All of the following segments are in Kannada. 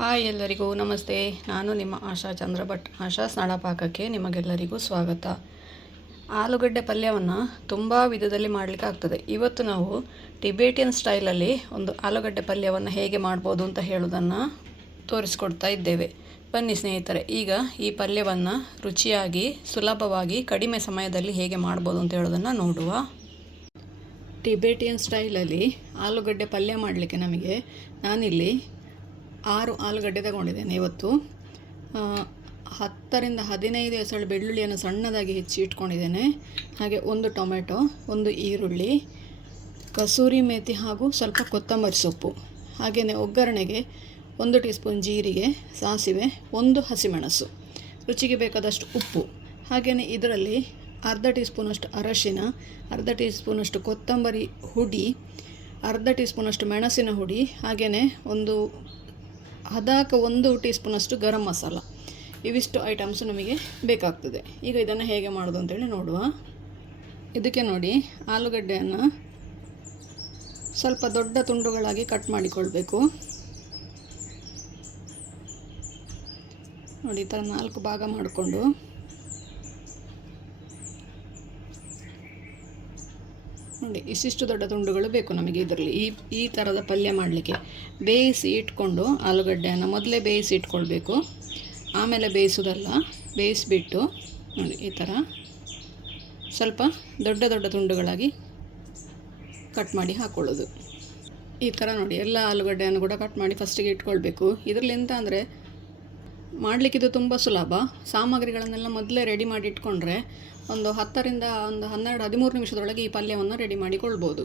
ಹಾಯ್ ಎಲ್ಲರಿಗೂ ನಮಸ್ತೆ. ನಾನು ನಿಮ್ಮ ಆಶಾ ಚಂದ್ರ ಭಟ್. ಆಶಾ ಸ್ನಾಳ ಪಾಕಕ್ಕೆ ನಿಮಗೆಲ್ಲರಿಗೂ ಸ್ವಾಗತ. ಆಲೂಗಡ್ಡೆ ಪಲ್ಯವನ್ನು ತುಂಬ ವಿಧದಲ್ಲಿ ಮಾಡಲಿಕ್ಕೆ ಆಗ್ತದೆ. ಇವತ್ತು ನಾವು ಟಿಬೇಟಿಯನ್ ಸ್ಟೈಲಲ್ಲಿ ಒಂದು ಆಲೂಗಡ್ಡೆ ಪಲ್ಯವನ್ನು ಹೇಗೆ ಮಾಡ್ಬೋದು ಅಂತ ಹೇಳೋದನ್ನು ತೋರಿಸ್ಕೊಡ್ತಾ ಇದ್ದೇವೆ. ಬನ್ನಿ ಸ್ನೇಹಿತರೆ, ಈಗ ಈ ಪಲ್ಯವನ್ನು ರುಚಿಯಾಗಿ ಸುಲಭವಾಗಿ ಕಡಿಮೆ ಸಮಯದಲ್ಲಿ ಹೇಗೆ ಮಾಡ್ಬೋದು ಅಂತ ಹೇಳೋದನ್ನು ನೋಡುವ. ಟಿಬೇಟಿಯನ್ ಸ್ಟೈಲಲ್ಲಿ ಆಲೂಗಡ್ಡೆ ಪಲ್ಯ ಮಾಡಲಿಕ್ಕೆ ನಮಗೆ ನಾನಿಲ್ಲಿ 6 ಆಲೂಗಡ್ಡೆ ತಗೊಂಡಿದ್ದೇನೆ. ಇವತ್ತು 10 ರಿಂದ 15 ಎಸಳು ಬೆಳ್ಳುಳ್ಳಿಯನ್ನು ಸಣ್ಣದಾಗಿ ಹೆಚ್ಚಿ ಇಟ್ಕೊಂಡಿದ್ದೇನೆ. ಹಾಗೆ 1 ಟೊಮೆಟೊ, 1 ಈರುಳ್ಳಿ, ಕಸೂರಿ ಮೇಥಿ ಹಾಗೂ ಸ್ವಲ್ಪ ಕೊತ್ತಂಬರಿ ಸೊಪ್ಪು. ಹಾಗೆಯೇ ಒಗ್ಗರಣೆಗೆ 1 ಟೀ ಸ್ಪೂನ್ ಜೀರಿಗೆ, ಸಾಸಿವೆ, 1 ಹಸಿಮೆಣಸು, ರುಚಿಗೆ ಬೇಕಾದಷ್ಟು ಉಪ್ಪು. ಹಾಗೆಯೇ ಇದರಲ್ಲಿ ಅರ್ಧ ಟೀ ಸ್ಪೂನಷ್ಟು ಅರಶಿನ, ಅರ್ಧ ಟೀ ಸ್ಪೂನಷ್ಟು ಕೊತ್ತಂಬರಿ ಹುಡಿ, ಅರ್ಧ ಟೀ ಸ್ಪೂನಷ್ಟು ಮೆಣಸಿನ ಹುಡಿ, ಹಾಗೆಯೇ 1 ಟೀ ಸ್ಪೂನಷ್ಟು ಗರಂ ಮಸಾಲ. ಇವಿಷ್ಟು ಐಟಮ್ಸು ನಮಗೆ ಬೇಕಾಗ್ತದೆ. ಈಗ ಇದನ್ನು ಹೇಗೆ ಮಾಡೋದು ಅಂತೇಳಿ ನೋಡುವ. ಇದಕ್ಕೆ ನೋಡಿ, ಆಲೂಗಡ್ಡೆಯನ್ನು ಸ್ವಲ್ಪ ದೊಡ್ಡ ತುಂಡುಗಳಾಗಿ ಕಟ್ ಮಾಡಿಕೊಳ್ಬೇಕು. ನೋಡಿ, ಈ ಥರ 4 ಭಾಗ ಮಾಡಿಕೊಂಡು ನೋಡಿ, ಇಷ್ಟಿಷ್ಟು ದೊಡ್ಡ ತುಂಡುಗಳು ಬೇಕು ನಮಗೆ ಇದರಲ್ಲಿ ಈ ಥರದ ಪಲ್ಯ ಮಾಡಲಿಕ್ಕೆ. ಬೇಯಿಸಿ ಇಟ್ಕೊಂಡು ಆಲೂಗಡ್ಡೆಯನ್ನು ಮೊದಲೇ ಬೇಯಿಸಿ ಇಟ್ಕೊಳ್ಬೇಕು. ಆಮೇಲೆ ಬೇಯಿಸೋದಲ್ಲ, ಬೇಯಿಸಿಬಿಟ್ಟು ನೋಡಿ ಈ ಥರ ಸ್ವಲ್ಪ ದೊಡ್ಡ ದೊಡ್ಡ ತುಂಡುಗಳಾಗಿ ಕಟ್ ಮಾಡಿ ಹಾಕ್ಕೊಳ್ಳೋದು. ಈ ಥರ ನೋಡಿ, ಎಲ್ಲ ಆಲೂಗಡ್ಡೆಯನ್ನು ಕೂಡ ಕಟ್ ಮಾಡಿ ಫಸ್ಟಿಗೆ ಇಟ್ಕೊಳ್ಬೇಕು. ಇದರಲ್ಲಿ ಎಂತ ಅಂದರೆ ಮಾಡಲಿಕ್ಕಿದು ತುಂಬ ಸುಲಭ. ಸಾಮಗ್ರಿಗಳನ್ನೆಲ್ಲ ಮೊದಲೇ ರೆಡಿ ಮಾಡಿ ಇಟ್ಕೊಂಡ್ರೆ ಒಂದು 10 ರಿಂದ 12-13 ನಿಮಿಷದೊಳಗೆ ಈ ಪಲ್ಯವನ್ನು ರೆಡಿ ಮಾಡಿಕೊಳ್ಬೋದು.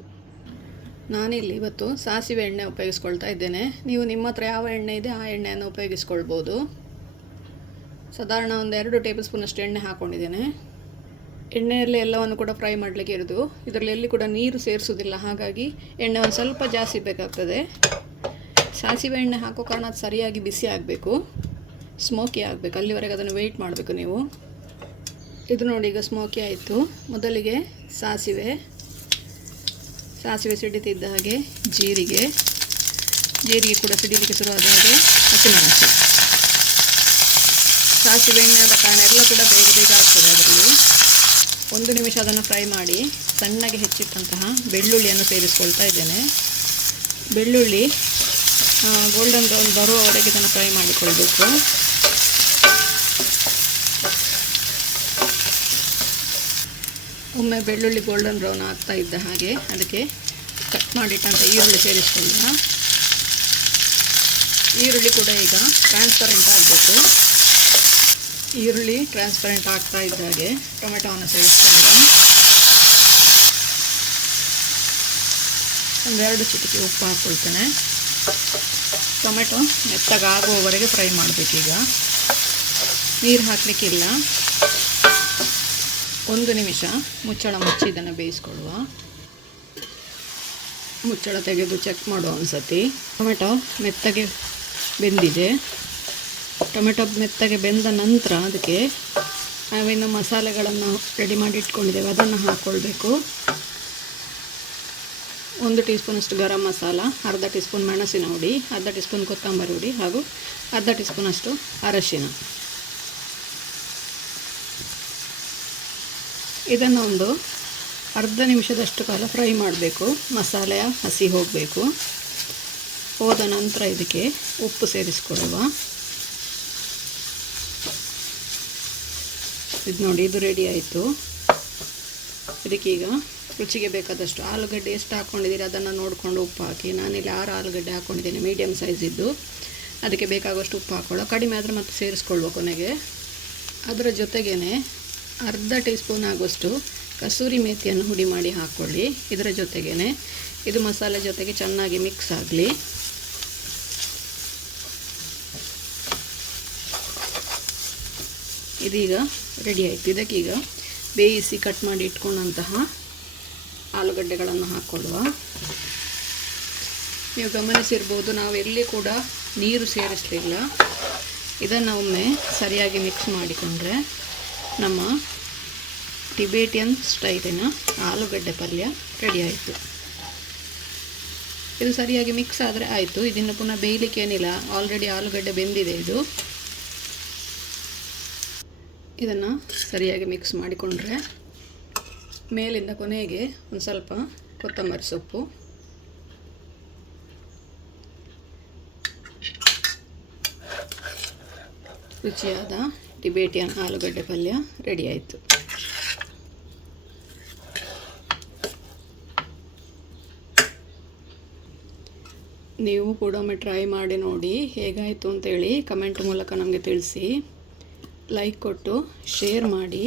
ನಾನಿಲ್ಲಿ ಇವತ್ತು ಸಾಸಿವೆ ಎಣ್ಣೆ ಉಪಯೋಗಿಸ್ಕೊಳ್ತಾ ಇದ್ದೇನೆ. ನೀವು ನಿಮ್ಮ ಹತ್ರ ಯಾವ ಎಣ್ಣೆ ಇದೆ ಆ ಎಣ್ಣೆಯನ್ನು ಉಪಯೋಗಿಸ್ಕೊಳ್ಬೋದು. ಸಾಧಾರಣ 2 ಟೇಬಲ್ ಸ್ಪೂನಷ್ಟು ಎಣ್ಣೆ ಹಾಕ್ಕೊಂಡಿದ್ದೇನೆ. ಎಣ್ಣೆಯಲ್ಲಿ ಎಲ್ಲವನ್ನು ಕೂಡ ಫ್ರೈ ಮಾಡಲಿಕ್ಕೆ ಇರೋದು. ಇದರಲ್ಲಿ ಎಲ್ಲಿ ಕೂಡ ನೀರು ಸೇರಿಸೋದಿಲ್ಲ, ಹಾಗಾಗಿ ಎಣ್ಣೆ ಒಂದು ಸ್ವಲ್ಪ ಜಾಸ್ತಿ ಬೇಕಾಗ್ತದೆ. ಸಾಸಿವೆ ಎಣ್ಣೆ ಹಾಕೋ ಕಾರಣ ಅದು ಸರಿಯಾಗಿ ಬಿಸಿ ಆಗಬೇಕು, ಸ್ಮೋಕಿ ಆಗಬೇಕು. ಅಲ್ಲಿವರೆಗೆ ಅದನ್ನು ವೆಯ್ಟ್ ಮಾಡಬೇಕು ನೀವು. ಇದು ನೋಡಿ, ಈಗ ಸ್ಮೋಕಿ ಆಯಿತು. ಮೊದಲಿಗೆ ಸಾಸಿವೆ ಸಿಡಿತಿದ್ದ ಹಾಗೆ ಜೀರಿಗೆ ಕೂಡ ಸಿಡಿಲಿಕ್ಕೆ ಶುರುವಾದ ಹಾಗೆ ಹಸಿಮೆಣಸು. ಸಾಸಿವೆ ಎಣ್ಣೆ ಆದ ಕಾರಣ ಎಲ್ಲ ಕೂಡ ಬೇಗ ಆಗ್ತದೆ. ಅದರಲ್ಲಿ 1 ನಿಮಿಷ ಅದನ್ನು ಫ್ರೈ ಮಾಡಿ ಸಣ್ಣಗೆ ಹೆಚ್ಚಿಟ್ಟಂತಹ ಬೆಳ್ಳುಳ್ಳಿಯನ್ನು ಸೇರಿಸ್ಕೊಳ್ತಾ ಇದ್ದೇನೆ. ಬೆಳ್ಳುಳ್ಳಿ ಗೋಲ್ಡನ್ ಬ್ರೌನ್ ಬರುವವರೆಗೆ ಇದನ್ನು ಫ್ರೈ ಮಾಡಿಕೊಳ್ಬೇಕು. ಒಮ್ಮೆ ಬೆಳ್ಳುಳ್ಳಿ ಗೋಲ್ಡನ್ ಬ್ರೌನ್ ಆಗ್ತಾ ಇದ್ದ ಹಾಗೆ ಅದಕ್ಕೆ ಕಟ್ ಮಾಡಿಟ್ಟಂಥ ಈರುಳ್ಳಿ ಸೇರಿಸ್ಕೊಳ್ಳೋಣ. ಈರುಳ್ಳಿ ಕೂಡ ಈಗ ಟ್ರಾನ್ಸ್ಪರೆಂಟ್ ಆಗಬೇಕು. ಈರುಳ್ಳಿ ಟ್ರಾನ್ಸ್ಪರೆಂಟ್ ಆಗ್ತಾ ಇದ್ದ ಹಾಗೆ ಟೊಮೆಟೊವನ್ನು ಸೇರಿಸ್ಕೊಳ್ಳೋಣ. 2 ಚಿಟಿಕೆ ಉಪ್ಪು ಹಾಕ್ಕೊಳ್ತೇನೆ. Tomato ಮೆತ್ತಗಾಗುವವರೆಗೆ fry ಮಾಡಬೇಕೀಗ. ನೀರು ಹಾಕಲಿಕ್ಕಿಲ್ಲ. 1 ನಿಮಿಷ ಮುಚ್ಚಳ ಮುಚ್ಚಿ ಇದನ್ನು ಬೇಯಿಸ್ಕೊಳ್ಳುವ. ಮುಚ್ಚಳ ತೆಗೆದು ಚೆಕ್ ಮಾಡುವ ಒಂದ್ಸತಿ. ಟೊಮೆಟೊ ಮೆತ್ತಗೆ ಬೆಂದಿದೆ. ಟೊಮೆಟೊ ಮೆತ್ತಗೆ ಬೆಂದ ನಂತರ ಅದಕ್ಕೆ ನಾವೇನು ಮಸಾಲೆಗಳನ್ನು ರೆಡಿ ಮಾಡಿ ಇಟ್ಕೊಂಡಿದ್ದೇವೆ ಅದನ್ನು ಹಾಕ್ಕೊಳ್ಬೇಕು. 1 ಟೀ ಸ್ಪೂನಷ್ಟು ಗರಂ ಮಸಾಲ, ಅರ್ಧ ಟೀ ಸ್ಪೂನ್ ಮೆಣಸಿನ ಹುಡಿ, ಅರ್ಧ ಟೀ ಸ್ಪೂನ್ ಕೊತ್ತಂಬರಿ ಹುಡಿ ಹಾಗೂ ಅರ್ಧ ಟೀ ಸ್ಪೂನಷ್ಟು ಅರಶಿನ. ಇದನ್ನು ಒಂದು ಅರ್ಧ ನಿಮಿಷದಷ್ಟು ಕಾಲ ಫ್ರೈ ಮಾಡಬೇಕು. ಮಸಾಲೆಯ ಹಸಿ ಹೋಗಬೇಕು. ಹೋದ ನಂತರ ಇದಕ್ಕೆ ಉಪ್ಪು ಸೇರಿಸ್ಕೊಳ್ಳುವ. ಇದು ನೋಡಿ, ಇದು ರೆಡಿ ಆಯಿತು. ಇದಕ್ಕೀಗ ರುಚಿಗೆ ಬೇಕಾದಷ್ಟು ಆಲೂಗಡ್ಡೆ ಎಷ್ಟು ಹಾಕ್ಕೊಂಡಿದ್ದೀರಿ ಅದನ್ನು ನೋಡಿಕೊಂಡು ಉಪ್ಪು ಹಾಕಿ. ನಾನಿಲ್ಲಿ 6 ಆಲೂಗಡ್ಡೆ ಹಾಕ್ಕೊಂಡಿದ್ದೇನೆ, ಮೀಡಿಯಮ್ ಸೈಜ್ ಇದ್ದು. ಅದಕ್ಕೆ ಬೇಕಾಗುವಷ್ಟು ಉಪ್ಪು ಹಾಕ್ಕೊಳ್ಳೋ. ಕಡಿಮೆ ಆದರೆ ಮತ್ತೆ ಸೇರಿಸ್ಕೊಳ್ಳುವ ಕೊನೆಗೆ. ಅದರ ಜೊತೆಗೇ ಅರ್ಧ ಟೀ ಸ್ಪೂನ್ ಆಗುವಷ್ಟು ಕಸೂರಿ ಮೇಥಿಯನ್ನು ಹುಡಿ ಮಾಡಿ ಹಾಕ್ಕೊಳ್ಳಿ. ಇದರ ಜೊತೆಗೇ ಇದು ಮಸಾಲೆ ಜೊತೆಗೆ ಚೆನ್ನಾಗಿ ಮಿಕ್ಸ್ ಆಗಲಿ. ಇದೀಗ ರೆಡಿ ಆಯಿತು. ಇದಕ್ಕೀಗ ಬೇಯಿಸಿ ಕಟ್ ಮಾಡಿ ಇಟ್ಕೊಂಡಂತಹ ಆಲೂಗಡ್ಡೆಗಳನ್ನು ಹಾಕ್ಕೊಳ್ಳುವ. ನೀವು ಗಮನಿಸಿರ್ಬೋದು, ನಾವು ಎಲ್ಲಿ ಕೂಡ ನೀರು ಸೇರಿಸಲಿಲ್ಲ. ಇದನ್ನು ಒಮ್ಮೆ ಸರಿಯಾಗಿ ಮಿಕ್ಸ್ ಮಾಡಿಕೊಂಡ್ರೆ ನಮ್ಮ ಟಿಬೇಟಿಯನ್ ಸ್ಟೈಲಿನ ಆಲೂಗಡ್ಡೆ ಪಲ್ಯ ರೆಡಿ ಆಯಿತು. ಇದು ಸರಿಯಾಗಿ ಮಿಕ್ಸ್ ಆದರೆ ಆಯಿತು. ಇದನ್ನು ಪುನಃ ಬೇಯಲಿಕ್ಕೆ ಏನಿಲ್ಲ, ಆಲ್ರೆಡಿ ಆಲೂಗಡ್ಡೆ ಬೆಂದಿದೆ. ಇದನ್ನು ಸರಿಯಾಗಿ ಮಿಕ್ಸ್ ಮಾಡಿಕೊಂಡ್ರೆ ಮೇಲಿಂದ ಕೊನೆಗೆ ಒಂದು ಸ್ವಲ್ಪ ಕೊತ್ತಂಬರಿ ಸೊಪ್ಪು, ರುಚಿಯಾದ ಟಿಬೇಟಿಯನ್ ಆಲೂಗಡ್ಡೆ ಪಲ್ಯ ರೆಡಿ ಆಯಿತು. ನೀವು ಕೂಡ ಒಮ್ಮೆ ಟ್ರೈ ಮಾಡಿ ನೋಡಿ, ಹೇಗಾಯಿತು ಅಂತೇಳಿ ಕಮೆಂಟ್ ಮೂಲಕ ನಮಗೆ ತಿಳಿಸಿ. ಲೈಕ್ ಕೊಟ್ಟು ಶೇರ್ ಮಾಡಿ.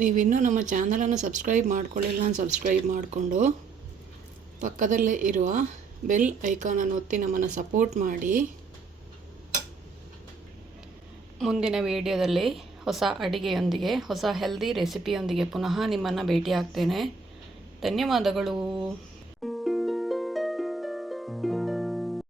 ನೀವಿನ್ನೂ ನಮ್ಮ ಚಾನಲನ್ನು ಸಬ್ಸ್ಕ್ರೈಬ್ ಮಾಡ್ಕೊಳ್ಳಿಲ್ಲ ಅಂತ ಸಬ್ಸ್ಕ್ರೈಬ್ ಮಾಡಿಕೊಂಡು ಪಕ್ಕದಲ್ಲೇ ಇರುವ ಬೆಲ್ ಐಕಾನನ್ನು ಒತ್ತಿ ನಮ್ಮನ್ನು ಸಪೋರ್ಟ್ ಮಾಡಿ. ಮುಂದಿನ ವಿಡಿಯೋದಲ್ಲಿ ಹೊಸ ಅಡಿಗೆಯೊಂದಿಗೆ, ಹೊಸ ಹೆಲ್ದಿ ರೆಸಿಪಿಯೊಂದಿಗೆ ಪುನಃ ನಿಮ್ಮನ್ನು ಭೇಟಿ ಆಗ್ತೇನೆ. ಧನ್ಯವಾದಗಳು.